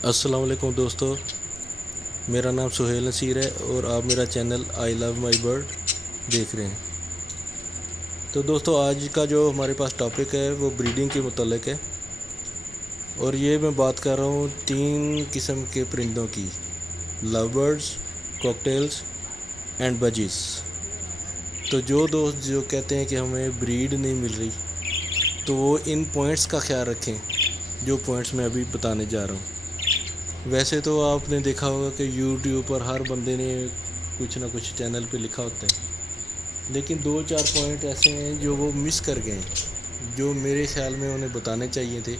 السلام علیکم دوستو، میرا نام سہیل نصیر ہے اور آپ میرا channel I love my bird دیکھ رہے ہیں۔ تو دوستو، آج کا جو ہمارے پاس ٹاپک ہے وہ بریڈنگ کے متعلق ہے، اور یہ میں بات کر رہا ہوں 3 قسم کے پرندوں کی: لو برڈز، کاکٹیلز اینڈ بجیز۔ تو جو دوست جو کہتے ہیں کہ ہمیں بریڈ نہیں مل رہی، تو وہ ان پوائنٹس کا خیال رکھیں جو پوائنٹس میں ابھی بتانے جا رہا ہوں۔ ویسے تو آپ نے دیکھا ہوگا کہ یوٹیوب پر ہر بندے نے کچھ نہ کچھ چینل پہ لکھا ہوتا ہے، لیکن 2-4 پوائنٹ ایسے ہیں جو وہ مس کر گئے ہیں، جو میرے خیال میں انہیں بتانے چاہیے تھے،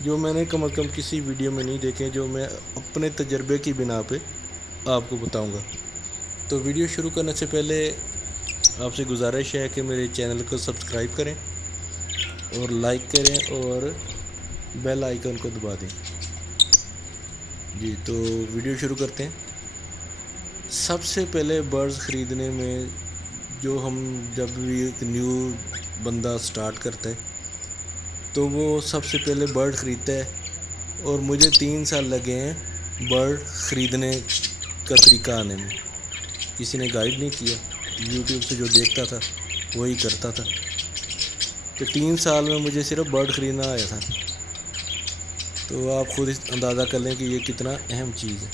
جو میں نے کم از کم کسی ویڈیو میں نہیں دیکھے، جو میں اپنے تجربے کی بنا پہ آپ کو بتاؤں گا۔ تو ویڈیو شروع کرنے سے پہلے آپ سے گزارش ہے کہ میرے چینل کو سبسکرائب کریں اور لائک کریں اور بیل آئیکن کو دبا دیں۔ جی، تو ویڈیو شروع کرتے ہیں۔ سب سے پہلے برڈز خریدنے میں جو ہم جب بھی ایک نیو بندہ سٹارٹ کرتا ہے تو وہ سب سے پہلے برڈ خریدتا ہے، اور مجھے 3 سال لگے ہیں برڈ خریدنے کا طریقہ آنے میں۔ کسی نے گائیڈ نہیں کیا، یوٹیوب سے جو دیکھتا تھا وہی کرتا تھا، تو 3 سال میں مجھے صرف برڈ خریدنا آیا تھا۔ تو آپ خود اندازہ کر لیں کہ یہ کتنا اہم چیز ہے،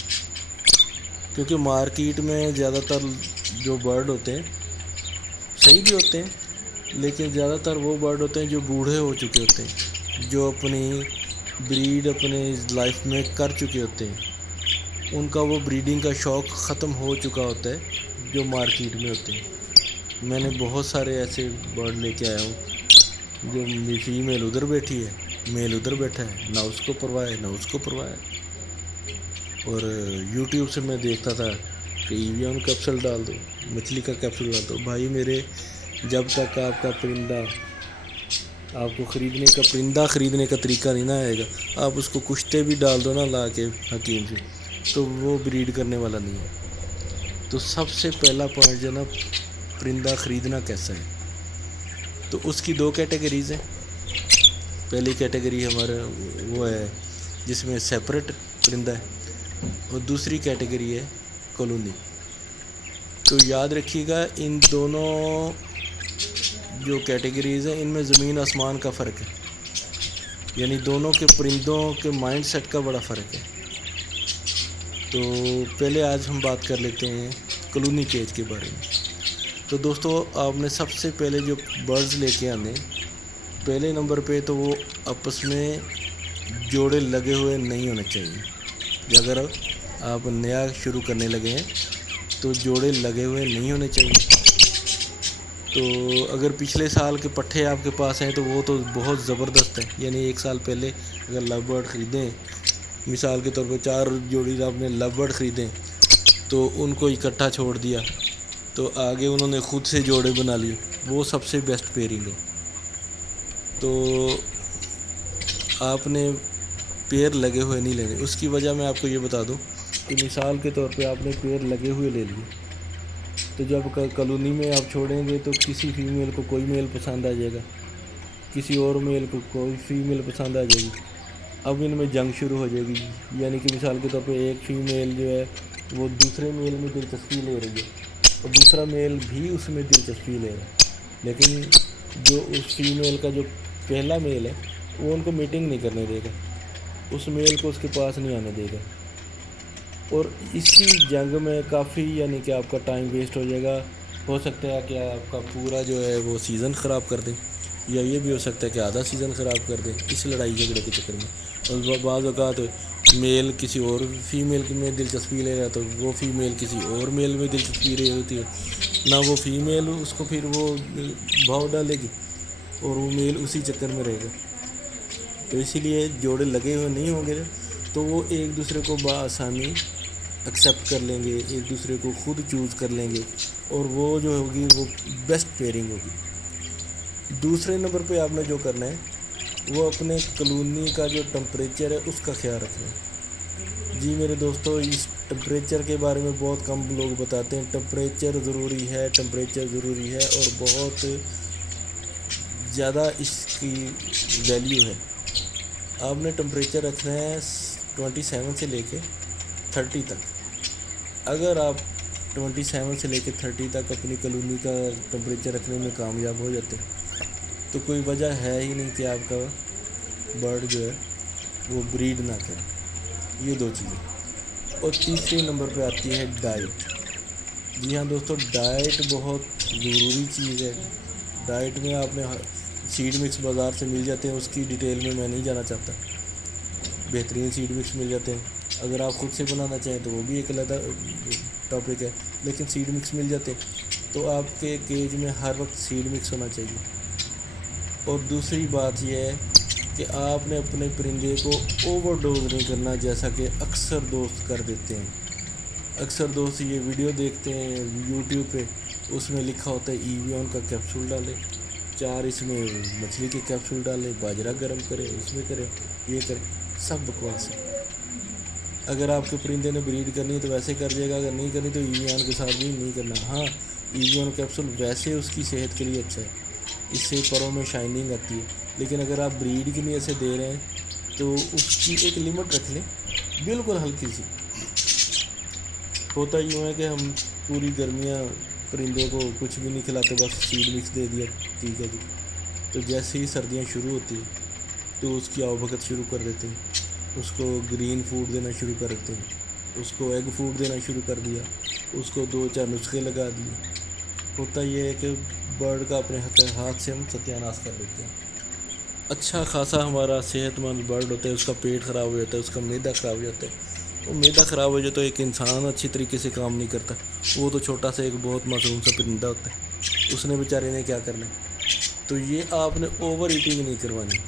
کیونکہ مارکیٹ میں زیادہ تر جو برڈ ہوتے ہیں صحیح بھی ہوتے ہیں، لیکن زیادہ تر وہ برڈ ہوتے ہیں جو بوڑھے ہو چکے ہوتے ہیں، جو اپنی بریڈ اپنے لائف میں کر چکے ہوتے ہیں، ان کا وہ بریڈنگ کا شوق ختم ہو چکا ہوتا ہے جو مارکیٹ میں ہوتے ہیں۔ میں نے بہت سارے ایسے برڈ لے کے آیا ہوں جو فیمیل ادھر بیٹھی ہے، میل ادھر بیٹھا ہے، نہ اس کو پرواہ ہے نہ اس کو پرواہ ہے، اور یوٹیوب سے میں دیکھتا تھا کہ ایویان کیپسول ڈال دو، مچھلی کا کیپسول ڈال دو۔ بھائی میرے، جب تک آپ کا پرندہ آپ کو پرندہ خریدنے کا طریقہ نہیں نہ آئے گا، آپ اس کو کشتے بھی ڈال دو نا لا کے حکیم سے، تو وہ بریڈ کرنے والا نہیں ہے۔ تو سب سے پہلا پوائنٹ جو نا، پرندہ خریدنا کیسا ہے، تو اس کی 2 کیٹیگریز ہیں۔ پہلی کیٹیگری ہمارا وہ ہے جس میں سیپریٹ پرندہ ہے، اور دوسری کیٹیگری ہے کالونی۔ تو یاد رکھیے گا، ان دونوں جو کیٹیگریز ہیں ان میں زمین آسمان کا فرق ہے، یعنی دونوں کے پرندوں کے مائنڈ سیٹ کا بڑا فرق ہے۔ تو پہلے آج ہم بات کر لیتے ہیں کالونی کیج کے بارے میں۔ تو دوستو، آپ نے سب سے پہلے جو برڈز لے کے آنے، پہلے نمبر پہ تو وہ آپس میں جوڑے لگے ہوئے نہیں ہونے چاہیے۔ اگر آپ نیا شروع کرنے لگے ہیں تو جوڑے لگے ہوئے نہیں ہونے چاہیے۔ تو اگر پچھلے سال کے پٹھے آپ کے پاس ہیں تو وہ تو بہت زبردست ہیں، یعنی 1 سال پہلے اگر لو برڈ خریدیں، مثال کے طور پہ 4 جوڑی آپ نے لو برڈ خریدیں تو ان کو اکٹھا چھوڑ دیا، تو آگے انہوں نے خود سے جوڑے بنا لیے، وہ سب سے بیسٹ پیئرنگ ہے۔ تو آپ نے پیر لگے ہوئے نہیں لینے۔ اس کی وجہ میں آپ کو یہ بتا دوں کہ مثال کے طور پہ آپ نے پیر لگے ہوئے لے لیے، تو جب کالونی میں آپ چھوڑیں گے تو کسی فیمیل کو کوئی میل پسند آ جائے گا، کسی اور میل کو کوئی فیمیل پسند آ جائے گی۔ اب ان میں جنگ شروع ہو جائے گی، یعنی کہ مثال کے طور پہ ایک فیمیل جو ہے وہ دوسرے میل میں دلچسپی لے رہی ہے، اور دوسرا میل بھی اس میں دلچسپی لے رہا ہے، لیکن جو اس فیمیل کا جو پہلا میل ہے وہ ان کو میٹنگ نہیں کرنے دے گا، اس میل کو اس کے پاس نہیں آنے دے گا، اور اسی جنگ میں کافی یعنی کہ آپ کا ٹائم ویسٹ ہو جائے گا۔ ہو سکتا ہے کہ آپ کا پورا جو ہے وہ سیزن خراب کر دیں، یا یہ بھی ہو سکتا ہے کہ آدھا سیزن خراب کر دیں اس لڑائی جھگڑے کے چکر میں۔ اور بعض اوقات میل کسی اور فیمیل میں دلچسپی لے رہا ہے تو وہ فیمیل کسی اور میل میں دلچسپی رہی ہوتی ہے، نہ وہ فیمیل اس کو پھر وہ بھاؤ ڈالے گی اور وہ میل اسی چکر میں رہے گا۔ تو اسی لیے جوڑے لگے ہوئے نہیں ہوں گے تو وہ ایک دوسرے کو بآسانی ایکسیپٹ کر لیں گے، ایک دوسرے کو خود چوز کر لیں گے، اور وہ جو ہوگی وہ بیسٹ پیئرنگ ہوگی۔ دوسرے نمبر پہ آپ نے جو کرنا ہے وہ اپنے کالونی کا جو ٹمپریچر ہے اس کا خیال رکھنا ہے۔ جی میرے دوستو، اس ٹمپریچر کے بارے میں بہت کم لوگ بتاتے ہیں۔ ٹمپریچر ضروری ہے، ٹمپریچر ضروری ہے، اور بہت زیادہ اس کی ویلیو ہے۔ آپ نے ٹمپریچر رکھنا ہے 27 سے لے کے 30 تک. اگر آپ 27 سے لے کے 30 تک اپنی کالونی کا ٹمپریچر رکھنے میں کامیاب ہو جاتے ہیں تو کوئی وجہ ہے ہی نہیں کہ آپ کا برڈ جو ہے وہ بریڈ نہ کرے. یہ 2 چیزیں. اور تیسرے نمبر پہ آتی ہے ڈائٹ. جی ہاں دوستو، ڈائٹ بہت ضروری چیز ہے. ڈائٹ میں آپ نے سیڈ مکس بازار سے مل جاتے ہیں، اس کی ڈیٹیل میں نہیں جانا چاہتا. بہترین سیڈ مکس مل جاتے ہیں. اگر آپ خود سے بنانا چاہیں تو وہ بھی ایک علیحدہ ٹاپک ہے، لیکن سیڈ مکس مل جاتے ہیں تو آپ کے کیج میں ہر وقت سیڈ مکس ہونا چاہیے. اور دوسری بات یہ ہے کہ آپ نے اپنے پرندے کو اوور ڈوز نہیں کرنا، جیسا کہ اکثر دوست کر دیتے ہیں. اکثر دوست یہ ویڈیو دیکھتے ہیں یوٹیوب پہ، اس میں لکھا ہوتا ہے ایویون کا کیپسول ڈالے، 4 اس میں مچھلی کے کیپسول ڈالے، باجرہ گرم کرے، اس میں کرے، یہ کرے. سب بکواس ہے. اگر آپ کے پرندے نے بریڈ کرنی ہے تو ویسے کر جائے گا، اگر نہیں کرنی تو ایویون کے ساتھ بھی نہیں کرنا. ہاں، ایویون کیپسول ویسے اس کی صحت کے لیے اچھا ہے، اس سے پروں میں شائننگ آتی ہے، لیکن اگر آپ بریڈ کے لیے اسے دے رہے ہیں تو اس کی ایک لمٹ رکھ لیں، بالکل ہلکی سی. ہوتا یوں ہے کہ ہم پوری گرمیاں پرندے کو کچھ بھی نہیں کھلاتے، بس سیڈ مکس دے دیا، ٹھیک ہے جی. تو جیسے ہی سردیاں شروع ہوتی ہیں تو اس کی آوبھگت شروع کر دیتے ہیں، اس کو گرین فوڈ دینا شروع کر دیتے ہیں، اس کو ایگ فوڈ دینا شروع کر دیا، اس کو 2-4 نسخے لگا دیے. ہوتا یہ ہے کہ برڈ کا اپنے ہاتھ سے ہم ستیاناش کر دیتے ہیں. اچھا خاصا ہمارا صحت مند برڈ ہوتا ہے، اس کا پیٹ خراب ہو جاتا ہے، اس کا معدہ خراب ہو جاتا ہے. وہ معدہ خراب ہو جائے تو ایک انسان اچھی طریقے سے کام نہیں کرتا. وہ تو چھوٹا سا ایک بہت معصوم سا پرندہ ہوتا ہے، اس نے بیچارے نے کیا کرنا ہے. تو یہ آپ نے اوور ایٹنگ نہیں کروانی.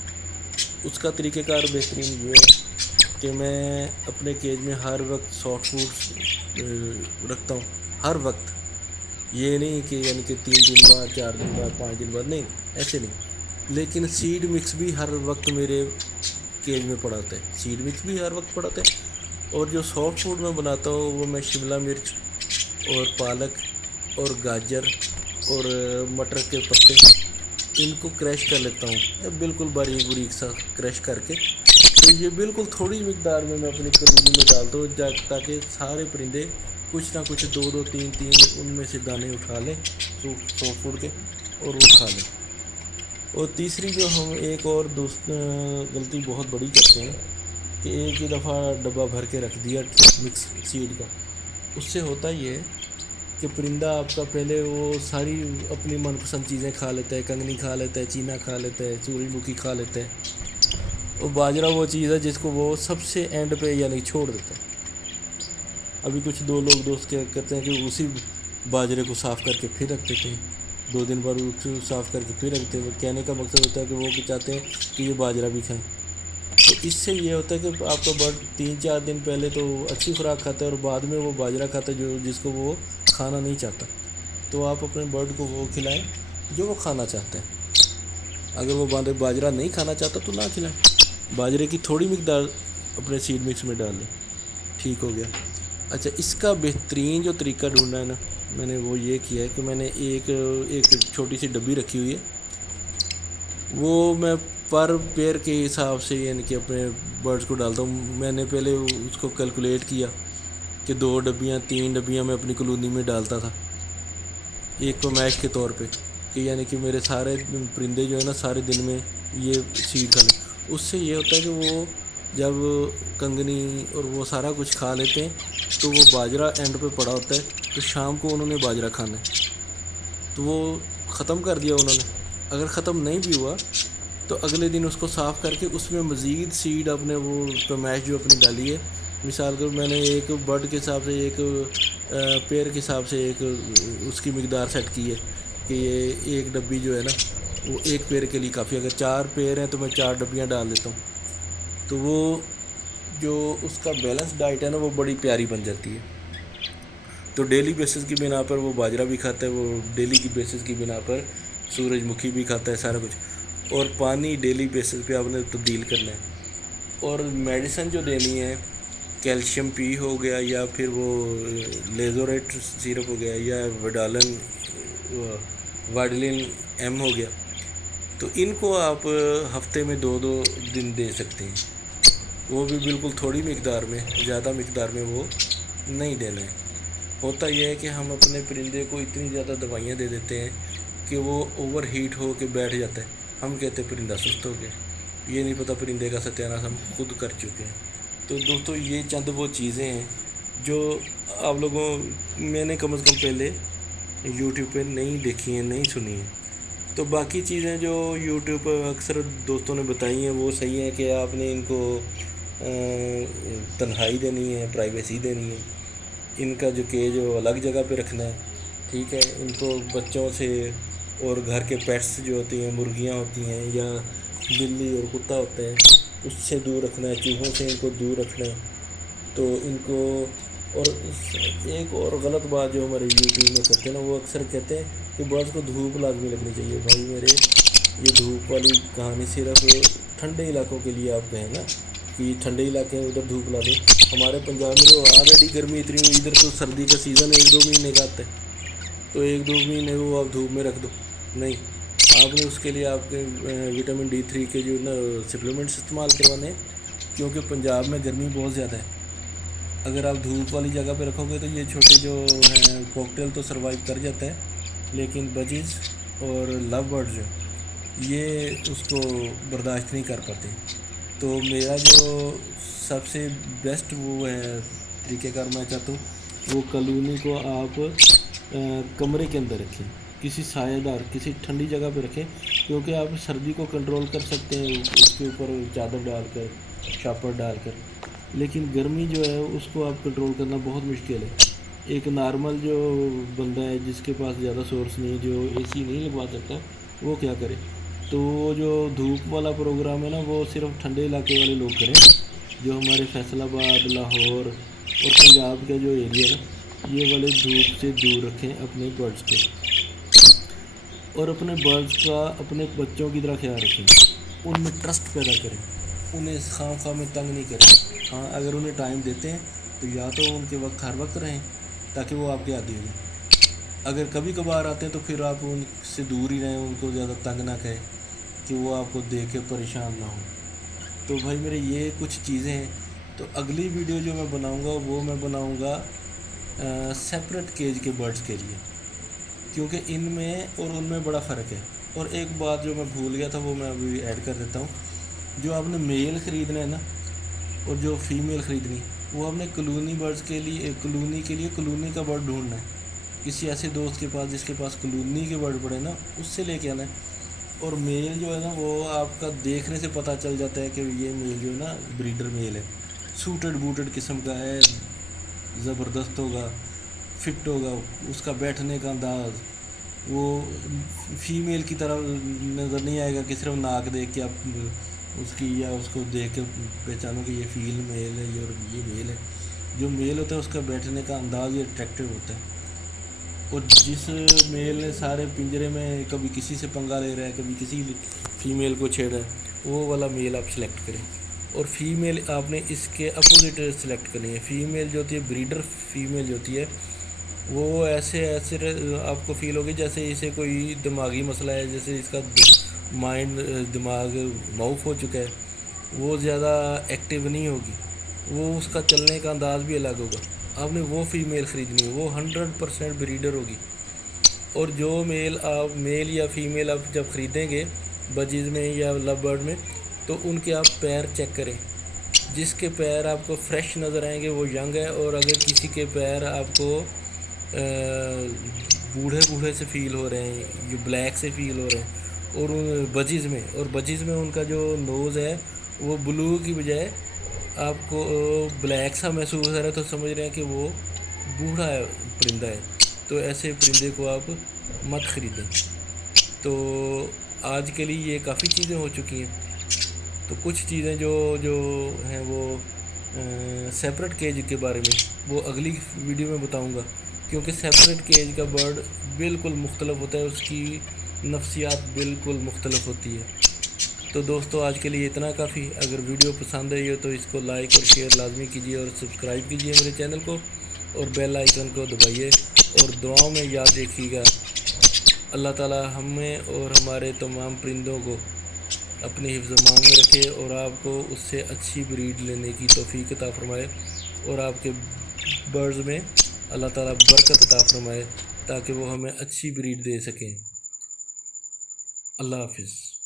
اس کا طریقہ کار بہترین یہ ہے کہ میں اپنے کیج میں ہر وقت سافٹ فوڈ رکھتا ہوں، ہر وقت. یہ نہیں کہ یعنی کہ 3 دن بعد، 4 دن بعد، 5 دن بعد، نہیں، ایسے نہیں. لیکن سیڈ مکس بھی ہر وقت میرے کیج میں پڑا ہوتا ہے، سیڈ مکس بھی ہر وقت پڑا ہوتا ہے. اور جو سافٹ فوڈ میں بناتا ہوں وہ میں شملہ مرچ اور پالک اور گاجر اور مٹر کے پتے، ان کو کریش کر لیتا ہوں، بالکل باریک باریک سا کریش کر کے. تو یہ بالکل تھوڑی مقدار میں اپنی کالونی میں ڈالتا ہوں تاکہ سارے پرندے کچھ نہ کچھ 2-2 3-3 ان میں سے دانے اٹھا لیں سافٹ فوڈ کے اور وہ کھا لیں. اور تیسری جو ہم ایک اور غلطی بہت بڑی کرتے ہیں کہ ایک ہی دفعہ ڈبہ بھر کے رکھ دیا مکس سیڈ کا. اس سے ہوتا یہ ہے کہ پرندہ آپ کا پہلے وہ ساری اپنی من پسند چیزیں کھا لیتا ہے، کنگنی کھا لیتا ہے، چینا کھا لیتا ہے، سورج مکھی کھا لیتا ہے. اور باجرہ وہ چیز ہے جس کو وہ سب سے اینڈ پہ یعنی چھوڑ دیتا ہے. ابھی کچھ 2 لوگ دوست کیا کرتے ہیں کہ اسی باجرے کو صاف کر کے پھر رکھ دیتے ہیں، 2 دن بعد اس کو صاف کر کے پھر رکھ دیتے ہیں. کہنے کا مقصد ہوتا ہے کہ وہ چاہتے ہیں کہ یہ باجرہ بھی کھائیں. تو اس سے یہ ہوتا ہے کہ آپ کا برڈ 3-4 دن پہلے تو اچھی خوراک کھاتا ہے اور بعد میں وہ باجرہ کھاتا ہے جس کو وہ کھانا نہیں چاہتا. تو آپ اپنے برڈ کو وہ کھلائیں جو وہ کھانا چاہتا ہے. اگر وہ باجرہ نہیں کھانا چاہتا تو نہ کھلائیں، باجرے کی تھوڑی مقدار اپنے سیڈ مکس میں ڈال لیں، ٹھیک ہو گیا. اچھا، اس کا بہترین جو طریقہ ڈھونڈنا ہے نا، میں نے وہ یہ کیا ہے کہ میں نے ایک چھوٹی سی ڈبی رکھی ہوئی ہے. وہ میں پر پیئر کے حساب سے یعنی کہ اپنے برڈز کو ڈالتا ہوں. میں نے پہلے اس کو کیلکولیٹ کیا کہ 2 ڈبیاں 3 ڈبیاں میں اپنی کالونی میں ڈالتا تھا ایک پیمائش کے طور پہ، کہ یعنی کہ میرے سارے پرندے جو ہے نا سارے دن میں یہ سیڈ کھا لیں. اس سے یہ ہوتا ہے کہ وہ جب کنگنی اور وہ سارا کچھ کھا لیتے ہیں تو وہ باجرہ اینڈ پہ پڑا ہوتا ہے، تو شام کو انہوں نے باجرہ کھانا ہے تو وہ ختم کر دیا انہوں نے. اگر ختم نہیں بھی ہوا تو اگلے دن اس کو صاف کر کے اس میں مزید سیڈ اپنے وہ پیمائش جو اپنی ڈالی ہے، مثال کے میں نے ایک برڈ کے حساب سے ایک پیئر کے حساب سے ایک اس کی مقدار سیٹ کی ہے کہ یہ ایک ڈبی جو ہے نا وہ ایک پیئر کے لیے کافی. اگر 4 پیئر ہیں تو میں 4 ڈبیاں ڈال دیتا ہوں. تو وہ جو اس کا بیلنس ڈائٹ ہے نا وہ بڑی پیاری بن جاتی ہے. تو ڈیلی بیسس کی بنا پر وہ باجرہ بھی کھاتا ہے، وہ ڈیلی کی بیسس کی بنا پر سورج مکھی بھی کھاتا ہے، سارا کچھ. اور پانی ڈیلی بیسس پہ آپ نے تبدیل کرنا ہے. اور میڈیسن جو دینی ہے، کیلشیم پی ہو گیا یا پھر وہ لیزوریٹ سیرپ ہو گیا یا وائڈلن ایم ہو گیا، تو ان کو آپ ہفتے میں 2 دن دے سکتے ہیں، وہ بھی بالکل تھوڑی مقدار میں، زیادہ مقدار میں وہ نہیں دینا ہے۔ ہوتا یہ ہے کہ ہم اپنے پرندے کو اتنی زیادہ دوائیاں دے دیتے ہیں کہ وہ اوور ہیٹ ہو کے بیٹھ جاتا ہے، ہم کہتے ہیں پرندہ سست ہو گیا، یہ نہیں پتہ پرندے کا ستیاناش ہم خود کر چکے ہیں۔ تو دوستو یہ چند وہ چیزیں ہیں جو آپ لوگوں میں نے کم از کم پہلے یوٹیوب پہ نہیں دیکھی ہیں، نہیں سنی ہیں۔ تو باقی چیزیں جو یوٹیوب پہ اکثر دوستوں نے بتائی ہیں وہ صحیح ہیں کہ آپ نے ان کو تنہائی دینی ہے، پرائیویسی دینی ہے، ان کا جو کیج وہ الگ جگہ پہ رکھنا ہے، ٹھیک ہے۔ ان کو بچوں سے اور گھر کے پیٹس جو ہوتی ہیں، مرغیاں ہوتی ہیں یا بلی اور کتا ہوتا ہے، اس سے دور رکھنا ہے، چوہوں سے ان کو دور رکھنا ہے۔ تو ان کو اور ایک اور غلط بات جو ہمارے یوٹیوب میں کرتے ہیں نا، وہ اکثر کہتے ہیں کہ برڈز کو دھوپ لازمی لگنی چاہیے۔ بھائی میرے، یہ دھوپ والی کہانی صرف ٹھنڈے علاقوں کے لیے آپ کہیں نا کہ ٹھنڈے علاقے میں ادھر دھوپ لا دو۔ ہمارے پنجاب میں تو آلریڈی گرمی اتنی ہوئی، ادھر تو سردی کا سیزن 1-2 مہینے کا آتا ہے، تو 1-2 مہینے وہ آپ دھوپ میں رکھ دو، نہیں، آپ نے اس کے لیے آپ کے وٹامن D3 کے جو نا سپلیمنٹس استعمال کروانے ہیں، کیونکہ پنجاب میں گرمی بہت زیادہ ہے۔ اگر آپ دھوپ والی جگہ پہ رکھو گے تو یہ چھوٹے جو ہیں کوکٹیل تو سروائیو کر جاتے ہیں، لیکن بجز اور لو برڈ جو یہ اس کو برداشت نہیں کر پاتے۔ تو میرا جو سب سے بیسٹ وہ ہے طریقہ کار میں چاہتا ہوں، وہ کالونی کو آپ کمرے کے اندر رکھیں، کسی سایہ دار کسی ٹھنڈی جگہ پہ رکھیں، کیونکہ آپ سردی کو کنٹرول کر سکتے ہیں اس کے اوپر چادر ڈال کر، شاپر ڈال کر، لیکن گرمی جو ہے اس کو آپ کنٹرول کرنا بہت مشکل ہے۔ ایک نارمل جو بندہ ہے جس کے پاس زیادہ سورس نہیں ہے، جو AC نہیں لگوا سکتا، وہ کیا کرے؟ تو وہ جو دھوپ والا پروگرام ہے نا، وہ صرف ٹھنڈے علاقے والے لوگ کریں، جو ہمارے فیصل آباد، لاہور اور پنجاب کا جو ایریا ہے یہ والے دھوپ سے دور رکھیں اپنے برڈز کو، اور اپنے برڈز کا اپنے بچوں کی طرح خیال رکھیں، ان میں ٹرسٹ پیدا کریں، انہیں خواہ خواہ میں تنگ نہیں کریں۔ ہاں اگر انہیں ٹائم دیتے ہیں تو یا تو ان کے وقت ہر وقت رہیں تاکہ وہ آپ کے عادی ہو جائیں، اگر کبھی کبھار آتے ہیں تو پھر آپ ان سے دور ہی رہیں، ان کو زیادہ تنگ نہ کریں کہ وہ آپ کو دیکھ کے پریشان نہ ہوں۔ تو بھائی میرے یہ کچھ چیزیں ہیں۔ تو اگلی ویڈیو جو میں بناؤں گا وہ میں بناؤں گا سیپریٹ کیج کے برڈز کے لیے، کیونکہ ان میں اور ان میں بڑا فرق ہے۔ اور ایک بات جو میں بھول گیا تھا وہ میں ابھی ایڈ کر دیتا ہوں، جو آپ نے میل خریدنا ہے نا اور جو فیمیل خریدنی، وہ آپ نے کلونی برڈز کے لیے کلونی کا برڈ ڈھونڈنا ہے، کسی ایسے دوست کے پاس جس کے پاس کلونی کے برڈ پڑے نا، اس سے لے کے آنا ہے۔ اور میل جو ہے نا وہ آپ کا دیکھنے سے پتہ چل جاتا ہے کہ یہ میل جو ہے نا بریڈر میل ہے، سوٹڈ بوٹڈ قسم کا ہے، زبردست ہوگا، فٹ ہوگا، اس کا بیٹھنے کا انداز وہ فیمیل کی طرح نظر نہیں آئے گا کہ صرف ناک دیکھ کے آپ اس کی یا اس کو دیکھ کے پہچانو کہ یہ فیل میل ہے اور یہ میل ہے۔ جو میل ہوتا ہے اس کا بیٹھنے کا انداز ہی اٹریکٹیو ہوتا ہے، اور جس میل نے سارے پنجرے میں کبھی کسی سے پنگا لے رہا ہے، کبھی کسی فیمیل کو چھیڑ رہا ہے، وہ والا میل آپ سلیکٹ کریں۔ اور فیمیل آپ نے اس کے اپوزٹ سلیکٹ کرنی ہے۔ فیمیل جو ہوتی ہے بریڈر فیمیل جو ہوتی ہے وہ ایسے آپ کو فیل ہوگی جیسے اسے کوئی دماغی مسئلہ ہے، جیسے اس کا دماغ معاف ہو چکا ہے، وہ زیادہ ایکٹیو نہیں ہوگی، وہ اس کا چلنے کا انداز بھی الگ ہوگا۔ آپ نے وہ فیمیل خریدنی ہے، وہ 100% بریڈر ہوگی۔ اور جو میل یا فیمیل آپ جب خریدیں گے بجز میں یا لو برڈ میں، تو ان کے آپ پیر چیک کریں، جس کے پیر آپ کو فریش نظر آئیں گے وہ ینگ ہے، اور اگر کسی کے پیر آپ کو بوڑھے سے فیل ہو رہے ہیں، جو بلیک سے فیل ہو رہے ہیں، اور ان بجز میں ان کا جو نوز ہے وہ بلو کی بجائے آپ کو بلیک سا محسوس ہو رہا ہے، تو سمجھ رہے ہیں کہ وہ بوڑھا ہے پرندہ ہے، تو ایسے پرندے کو آپ مت خریدیں۔ تو آج کے لیے یہ کافی چیزیں ہو چکی ہیں۔ تو کچھ چیزیں جو ہیں وہ سیپریٹ کیج کے بارے میں وہ اگلی ویڈیو میں بتاؤں گا، کیونکہ سیپریٹ کیج کا برڈ بالکل مختلف ہوتا ہے، اس کی نفسیات بالکل مختلف ہوتی ہے۔ تو دوستو آج کے لیے اتنا کافی۔ اگر ویڈیو پسند آئی ہو تو اس کو لائک اور شیئر لازمی کیجیے، اور سبسکرائب کیجیے میرے چینل کو، اور بیل آئیکن کو دبائیے، اور دعاؤں میں یاد رکھیے گا۔ اللہ تعالی ہمیں اور ہمارے تمام پرندوں کو اپنے حفظ و امان میں رکھے اور آپ کو اس سے اچھی بریڈ لینے کی توفیق عطا فرمائے اور آپ کے برڈز میں اللہ تعالی برکت عطا فرمائے تاکہ وہ ہمیں اچھی بریڈ دے سکیں۔ اللہ حافظ۔